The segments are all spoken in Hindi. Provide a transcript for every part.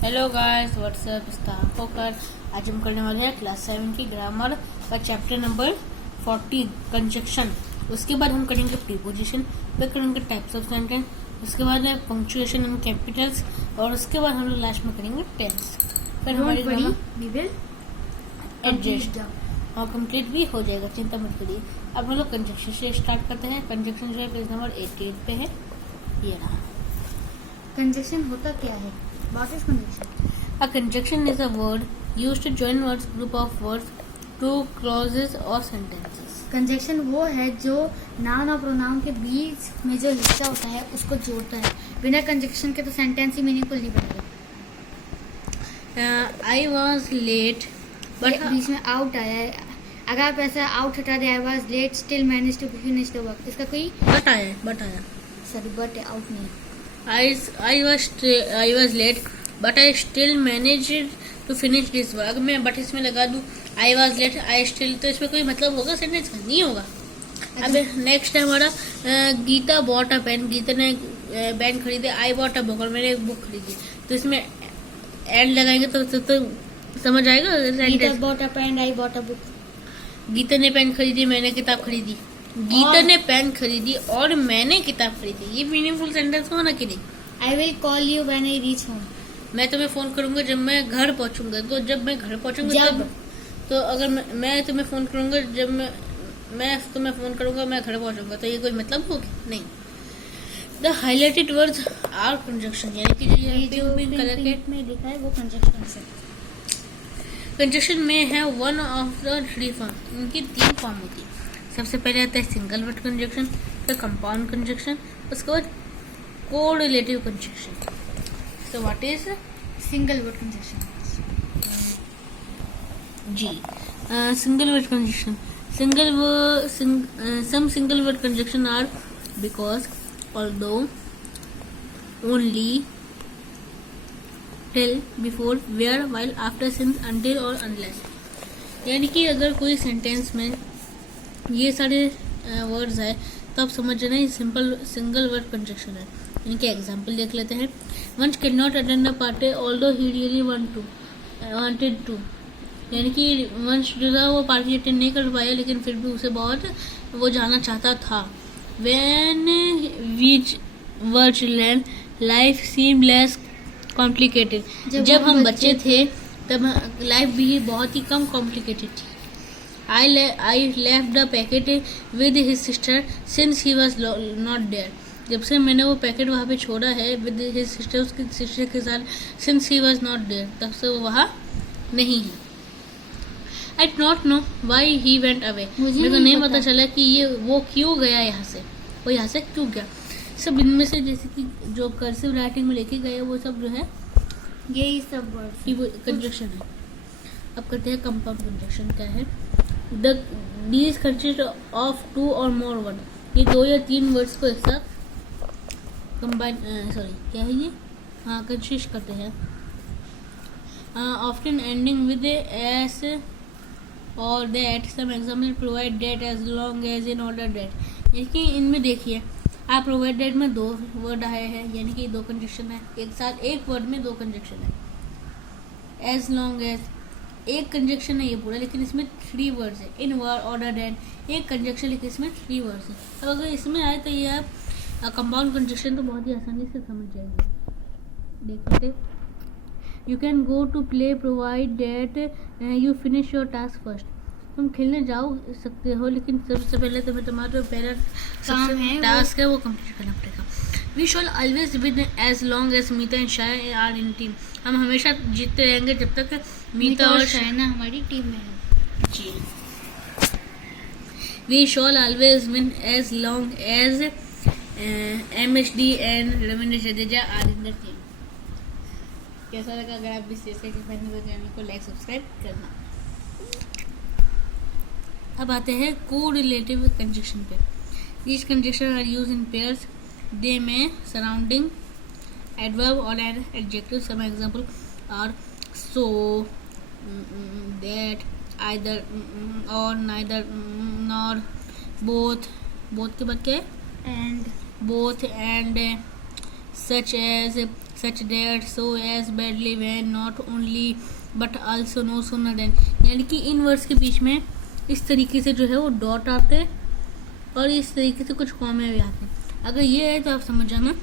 हेलो गाइस, व्हाट्सअप स्टार्ट होकर आज हम करने वाले हैं क्लास 7 की ग्रामर का चैप्टर नंबर 14 कंजक्शन। उसके बाद हम करेंगे प्रीपोजिशन, फिर करेंगे टाइप्स ऑफ सेंटेंस, उसके बाद है पंक्चुएशन एंड कैपिटल्स, और उसके बाद हम लोग लास्ट में करेंगे टेंस। फिर हमारी एडजस्ट और कंप्लीट भी हो जाएगा, चिंता मत करिए। अब हम लोग कंजक्शन से स्टार्ट करते हैं। कंजक्शन जो है पेज नंबर 88 पे है, ये रहा। कंजक्शन होता क्या है? What is conjunction? A conjunction is a word used to join words group of words to clauses or sentences. Conjunction वो है जो नाउन और प्रोनाउन के बीच में जो हिस्सा होता है उसको जोड़ता है। बिना कंजक्शन के तो सेंटेंस ही मीनिंगफुल नहीं बनेगा। I was late, but बीच में आउट आया है, अगर आप ऐसा आउट हटा दे, I was late still manage to finish the work, इसका कोई but आया सॉरी बट आउट नहीं। I was late, but I still managed to finish this work. अगर मैं but इसमें लगा दूं I was late, I still, तो इसमें कोई मतलब होगा सेंटेंस का? नहीं होगा। अब नेक्स्ट है हमारा Geeta bought a pen. Geeta ने पेन खरीदे। आई बॉट अ बुक, और मैंने एक बुक खरीदी। तो इसमें एंड लगाएंगे तो समझ आएगा sentence. Bought a pen, I bought a book. Geeta ने पेन खरीदी, मैंने किताब खरीदी। गीता ने पेन खरीदी और मैंने किताब खरीदी, ये मीनिंगफुल सेंटेंस होना कि नहीं? I will call you when I reach home. मैं तुम्हें फोन करूंगा जब मैं घर पहुंचूंगा। तो जब मैं घर पहुंचूंगा तब, तो अगर मैं तुम्हें फोन करूंगा जब मैं तुम्हें फोन करूंगा मैं घर पहुंचूंगा, तो ये कोई मतलब होगी? नहीं। The highlighted words are conjunction, यानी कि जो पिंक में लिखा है वो कंजक्शन है। कंजक्शन में है one of the three form. इनकी 3 फॉर्म होती है। सबसे पहले आता है सिंगल वर्ड कंजक्शन, फिर कंपाउंड कंजक्शन, उसके बाद correlative conjunction. So what is single word conjunction? जी, single word conjunction. Some single word conjunction are because, although, only, till, before, where, while, after, since, until और unless। यानी कि अगर कोई सेंटेंस में ये सारे वर्ड्स है तो आप समझ जाना ये सिंगल वर्ड कंजक्शन है। यानी कि एग्जांपल देख लेते हैं। Vansh can not attend a party although he really wanted to. यानी कि वंश जो था वो पार्टी अटेंड नहीं कर पाया, लेकिन फिर भी उसे बहुत वो जाना चाहता था। When which words learn life seem less complicated. जब हम बच्चे थे तब लाइफ भी बहुत ही कम कॉम्प्लिकेटेड थी। I left the packet with his sister since he was not there. जब से मैंने वो पैकेट वहाँ पे छोड़ा है with his sister, उसकी सिस्टर के साथ, since he was not there, तब से वो वहाँ नहीं है। I do not know why he went away. मेरे को नहीं पता चला कि ये वो क्यों गया यहाँ से, वो यहाँ से क्यों गया। सब इनमें से जैसे कि जो कर्सिव राइटिंग में लिखे गए वो सब जो है यही सब वर्ड कंजक्शन है। अब करते हैं कंपाउंड कंजक्शन। क्या है? These consist of 2 or more words. ये 2 या 3 वर्ड्स को एक साथ कंबाइन क्या है ये? हाँ, कंसिस्ट करते हैं। Often ending with as or that. Some example provide that, as long as, in order that. यानी कि इनमें देखिए आप प्रोवाइड डेट में 2 वर्ड आए हैं, यानी कि 2 कंजक्शन है एक साथ। एक वर्ड में 2 कंजक्शन है। एज लॉन्ग एज एक कंजक्शन है ये पूरा, लेकिन इसमें 3 वर्ड्स है। इन ऑर्डर दैट एक कंजक्शन, लेकिन इसमें 3 वर्ड्स है। अब अगर इसमें आए तो ये आप कंपाउंड कंजक्शन तो बहुत ही आसानी से समझ जाएंगे। देखते you can go to play provide that you finish your task first. तुम खेलने जाओ सकते हो, लेकिन सबसे पहले तुम्हारा पहला काम है टास्क है वो कंप्लीट करना पड़ेगा। We shall always win as long as Meeta and Shaina are in team. हम हमेशा जीतते रहेंगे जब तक मीता और शायना हमारी टीम में है। जी। We shall always win as long as MHD and Ravindra Jadeja are in the team. कैसा लगा? अगर आप भी जैसे कि मैंने तो चैनल को लाइक सब्सक्राइब करना। अब आते हैं कोरिलेटिव कंजक्शन पे। These conjunctions are used in pairs. They may surrounding adverb or an adjective. Some example are so, that, either, or, neither, nor, both के बाद क्या है? and, both and, such as, such that, so as, badly, when, not only but also, no sooner then. यानी कि इन वर्ड्स के बीच में इस तरीके से जो है वो डॉट आते हैं और इस तरीके से कुछ कॉमे भी आते हैं। अगर ये है तो आप समझ जाना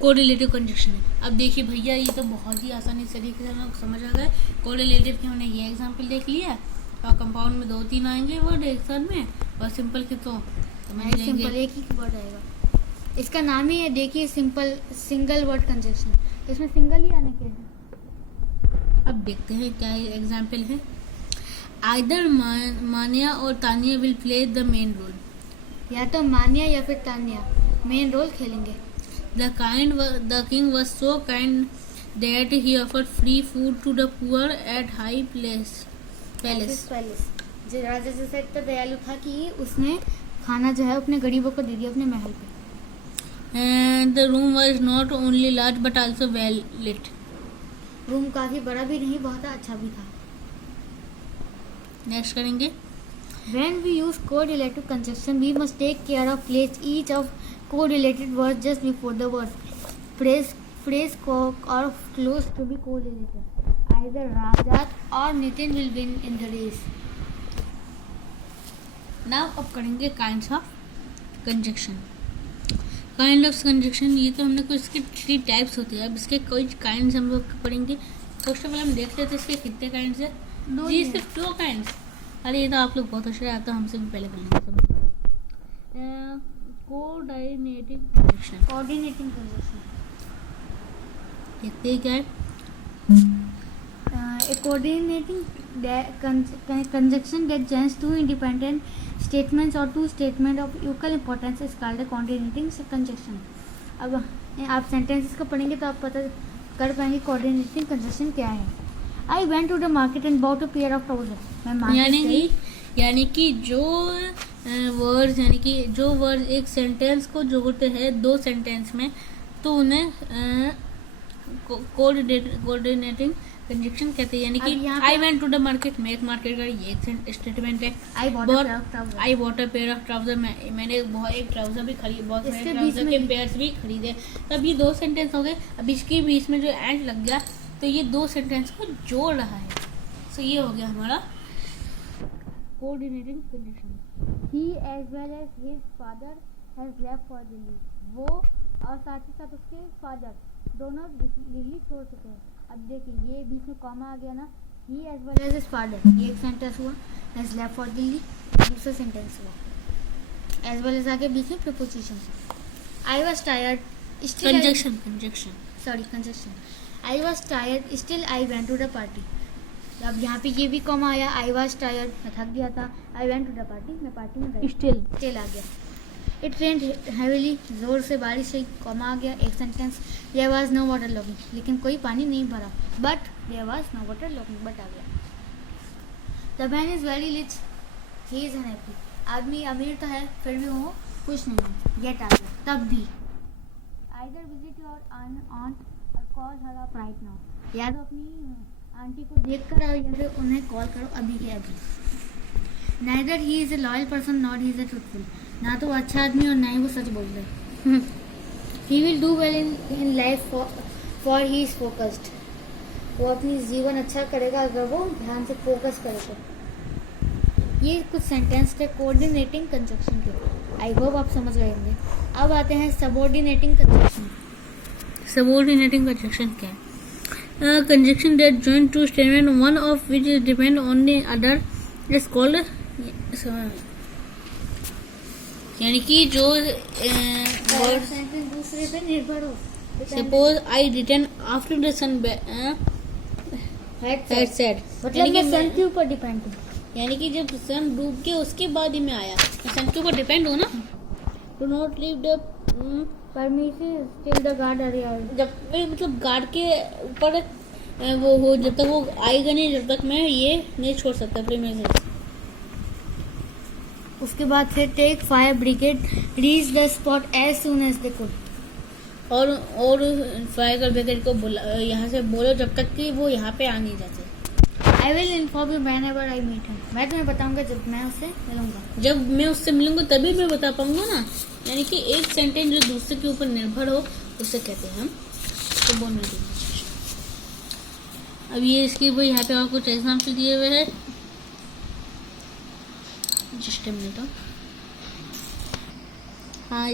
कोरिलेटिव कंजक्शन है। अब देखिए भैया, ये तो बहुत ही आसानी से तरीके से हम लोग समझ आ गए। कोरिलेटिव के हमने ये एग्जांपल देख लिया और कंपाउंड में 2-3 आएंगे वर्ड एक साथ में, और सिंपल के तो समझ सिंपल लेंगे। एक ही वर्ड आएगा। इसका नाम ही है, देखिए, सिंपल सिंगल वर्ड कंजक्शन। इसमें सिंगल ही आने के हैं। अब देखते हैं क्या एग्जाम्पल है। आइदर मानिया और Tania will play the main role. या तो मानिया या फिर तानिया मेन रोल खेलेंगे। The king was so kind that he offered free food to the poor at high palace. जो राजा जैसा इतना दयालु था कि उसने खाना जो है अपने गरीबों को दे दिया अपने महल पे। And the room was not only large but also well lit. Room काफी बड़ा भी नहीं, बहुत अच्छा भी था। नेक्स्ट करेंगे। When we use correlative conjunction, we must take care of place each of correlated words just before the word. Phrase or close to be correlated. Either Rajat or Nitin will win in the race. Now अब करेंगे kinds of conjunction. Kind of conjunction, ये तो हमने कुछ इसके 3 टाइप्स होते हैं। अब इसके कोई काइंड्स हम लोग पढ़ेंगे। फर्स्ट ऑफ ऑल हम देखते थे इसके कितने काइंड्स है। जी सिर्फ 2 काइंड्स। अरे ये तो आप लोग बहुत होशियार, आता हमसे भी पहले कर लेंगे सब। Coordinating conjunction. Coordinating conjunction. देखते हैं क्या है। A coordinating conjunction that joins 2 independent statements or 2 statements of equal importance is called a coordinating conjunction. अब आप सेंटेंसेस को पढ़ेंगे तो आप पता कर पाएंगे कोऑर्डिनेटिंग कंजक्शन क्या है। I went to the market and bought a pair of trousers. मैं मार्केट गई। यानी कि जो वर्ड एक सेंटेंस को जोड़ते हैं 2 सेंटेंस में, तो उन्हें कोऑर्डिनेटिंग कंजक्शन कहते हैं। यानी कि I went to the market में एक मार्केट का ये एक स्टेटमेंट है। I bought a pair of trouser, मैंने एक ट्राउजर भी खरीद, बहुत सारे ट्राउजर के पेयर्स भी खरीदे। तब ये 2 सेंटेंस हो गए। अब इसके बीच में जो एंड लग गया तो ये 2 सेंटेंस को जोड़ रहा है। सो ये हो गया हमारा coordinating conjunction. He as well as his father has left for Delhi. वो और साथ ही साथ उसके फादर दोनों दिल्ली छोड़ चुके हैं। अब देखिए ये बीच में कॉमा आ गया ना। He as well as his father, ये एक सेंटेंस हुआ। has left for Delhi दूसरा सेंटेंस हुआ। as well as आगे बीच में preposition। I was tired, still conjunction। I was tired, still I went to the party। अब यहाँ पे ये भी कॉमा आया। I was tired, मैं थक गया था। I went to the party, मैं पार्टी में गई। Still आ गया। It rained heavily, जोर से बारिश हुई, कॉमा आ गया। एक sentence. There was no water logging, लेकिन कोई पानी नहीं भरा। But there was no water logging, but आ गया। The man is very rich, he is unhappy। आदमी अमीर तो है फिर भी वो खुश नहीं है। Get आ गया। तब भी either visit your aunt or call her up right now। या तो अपनी आंटी को देख कर आओ या फिर उन्हें कॉल करो अभी के अभी। Neither he is a loyal person nor he is a truthful। ना तो वो अच्छा आदमी और ना ही वो सच बोल रहे। He will do well in life for he is focused। वो अपनी जीवन अच्छा करेगा अगर वो ध्यान से फोकस करेगा। ये कुछ सेंटेंस थे कोऑर्डिनेटिंग कंजक्शन के। आई होप आप समझ गए होंगे। अब आते हैं सबऑर्डिनेटिंग कंजक्शन। सबऑर्डिनेटिंग कंजक्शन क्या है? Conjunction that join 2 statements, one of which depend on the other is called। यानी कि जो दूसरे पे निर्भर हो। Suppose I return after the sun had set, मतलब सन के ऊपर डिपेंड हो। यानी कि जब सन डूब के उसके बाद ही मैं आया, सन के ऊपर डिपेंड हो ना। Do not leave the permission till the guard arrive. जब मतलब गार्ड के ऊपर वो हो, जब तक वो आएगा नहीं, जब तक मैं ये नहीं छोड़ सकता प्रीमिसेस। उसके बाद फिर take fire brigade reach the spot as soon as they could. और फायर ब्रिगेड को यहाँ से बोलो जब तक कि वो यहाँ पे आ नहीं जाते। I will inform you whenever I meet him. मैं तुम्हें बताऊंगा जब मैं उससे मिलूंगा। जब मैं उससे मिलूंगा तभी मैं बता पाऊंगा ना। यानी कि एक सेंटेंस जो दूसरे के ऊपर निर्भर हो उसे कहते हैं हम सबोर्डिनेटिंग कंजक्शन। अब ये इसके वो यहाँ पे और कुछ एग्जाम्पल दिए हुए हैं, जस्ट अ मिनट। हाँ,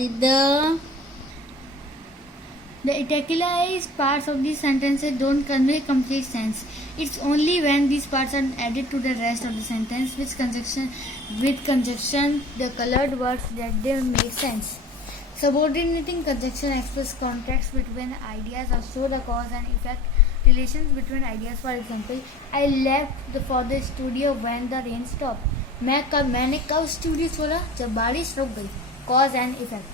The italicized parts of these sentences don't convey complete sense. It's only when these parts are added to the rest of the sentence with conjunction the colored words that they make sense. Subordinating conjunction express context between ideas or show the cause and effect relations between ideas. For example, I left for the studio when the rain stopped. मैंने कब स्टूडियो छोड़ा? जब बारिश रुक गई. Cause and effect.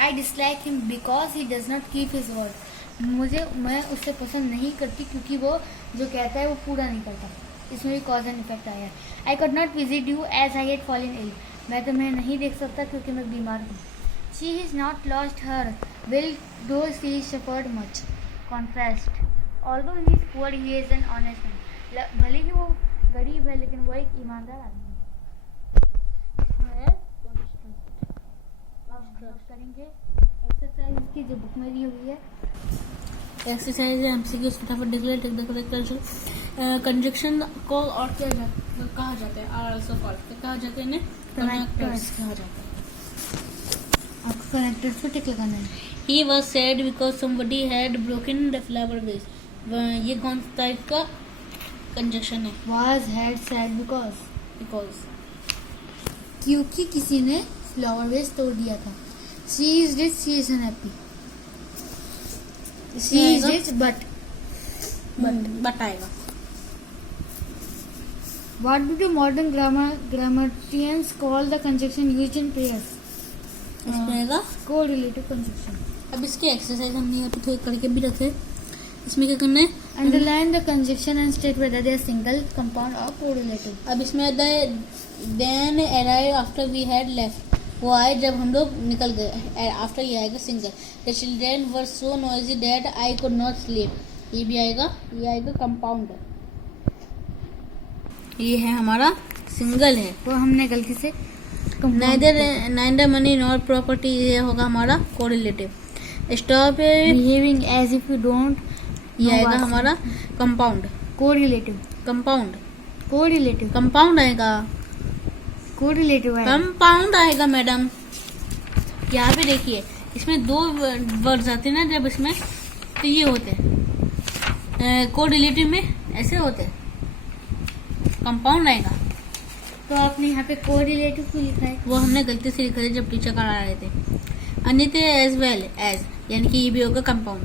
I dislike him because he does not keep his word. मैं उससे पसंद नहीं करती क्योंकि वो जो कहता है वो पूरा नहीं करता. इसमें भी cause and effect आया है. I could not visit you as I had fallen ill. मैं तुम्हें नहीं देख सकता क्योंकि मैं बीमार हूँ. She has not lost her will though she suffered much. Contrast. Although he is poor, he is an honest man. भले ही वो गरीब है लेकिन वो एक ईमानदार आदमी है. करेंगे एक्सरसाइज की जो बुक में दी हुई है. एक्सरसाइज है, एमसीक्यू फटाफट देख ले. कंजक्शन को और क्या कहा जाता है? आर आल्सो कॉल्ड, कहा जाता है इन्हें कनेक्टर्स कहा जाता है. आपको कनेक्टर्स पे टिक लगाना है. He was sad because somebody had broken the flower vase. ये कौन सा टाइप का कंजक्शन है? Was had sad because क्योंकि किसी ने फ्लावर वेस तोड़ दिया था. She is rich, she is unhappy. She is rich but आएगा. What do the modern grammarians call the conjunction used in prayers? इसमें आएगा correlative conjunction. अब इसकी एक्सरसाइज हमने यहाँ पे थोड़ी करके भी रखे. इसमें क्या करना है? Underline the conjunction and state whether they are single, compound or correlative. अब इसमें आता है then arrived after we had left. वो आए जब हम लोग निकल गए. आफ्टर ये आएगा single. The children were so noisy that I could not sleep. ये भी आएगा. ये आएगा कंपाउंड. ये है हमारा सिंगल है. वो हमने गलती से neither money nor property. ये होगा हमारा correlative. Stop behaving as if you don't. ये आएगा हमारा कंपाउंड. correlative. कंपाउंड आएगा. correlative है. कंपाउंड आएगा मैडम. यहाँ पे देखिए इसमें दो वर्ड्स आते हैं ना जब इसमें, तो ये होते हैं कोरिलेटिव में ऐसे होते हैं. कंपाउंड आएगा. तो आपने यहाँ पे correlative क्यों लिखा है? वो हमने गलती से लिखा था जब टीचर करा रहे थे. अन्यथा एज वेल एज, यानी कि ये भी होगा कंपाउंड.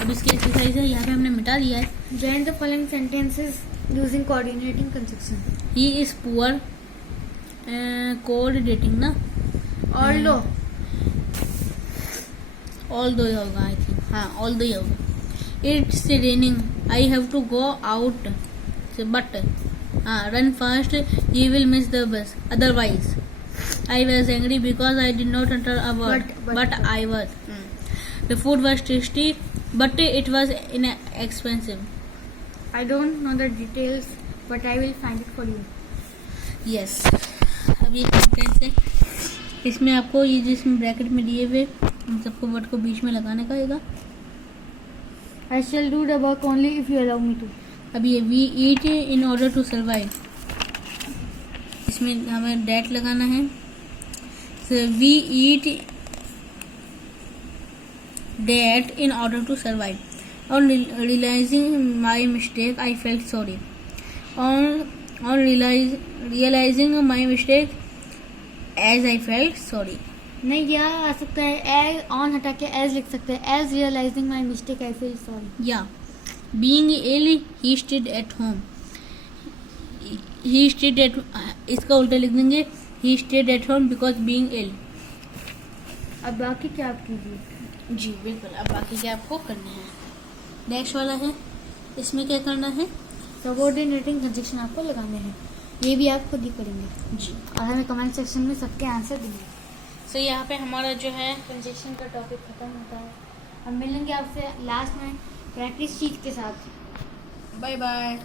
अब इसकी एक्सरसाइज है, यहाँ पे हमने मिटा दिया है. Join the following sentences using coordinating conjunction. He is poor. Coordinating ना, Although ऑल दो होगा आई थिंक. हाँ, ऑल दो ही होगा. It's raining I have to go out but run fast you will miss the bus otherwise. I was angry because I did not enter a word but I was. The food was tasty but it was expensive. I don't know the details but I will find it for you. Yes. अब ये सेंटेंस है, इसमें आपको ये जिसमें ब्रैकेट में दिए हुए इन सबको वर्ड को बीच में लगाने का आएगा. I shall do the work only if you allow me to. अब ये we eat in order to survive, इसमें हमें डेट लगाना है. We eat date in order to survive. On realizing my mistake, I felt sorry. On realizing my mistake, as I felt sorry. नहीं, यहाँ आ सकता है as, on हटा के as लिख सकते हैं. As realizing my mistake, I feel sorry. Yeah. Being ill, he stayed at home. He stayed at, इसका उल्टा लिख देंगे. He stayed at home because being ill. अब बाकी क्या आप कीजिए. जी बिल्कुल. अब बाकी क्या आपको करना है. नेक्स्ट वाला है, इसमें क्या करना है? सबऑर्डिनेटिंग कंजक्शन आपको लगाने हैं. ये भी आप खुद ही करेंगे जी. और हमें कमेंट सेक्शन में सबके आंसर देंगे. सो यहाँ पे हमारा जो है कंजक्शन का टॉपिक खत्म होता है. हम मिलेंगे आपसे लास्ट में प्रैक्टिस शीट के साथ. Bye bye.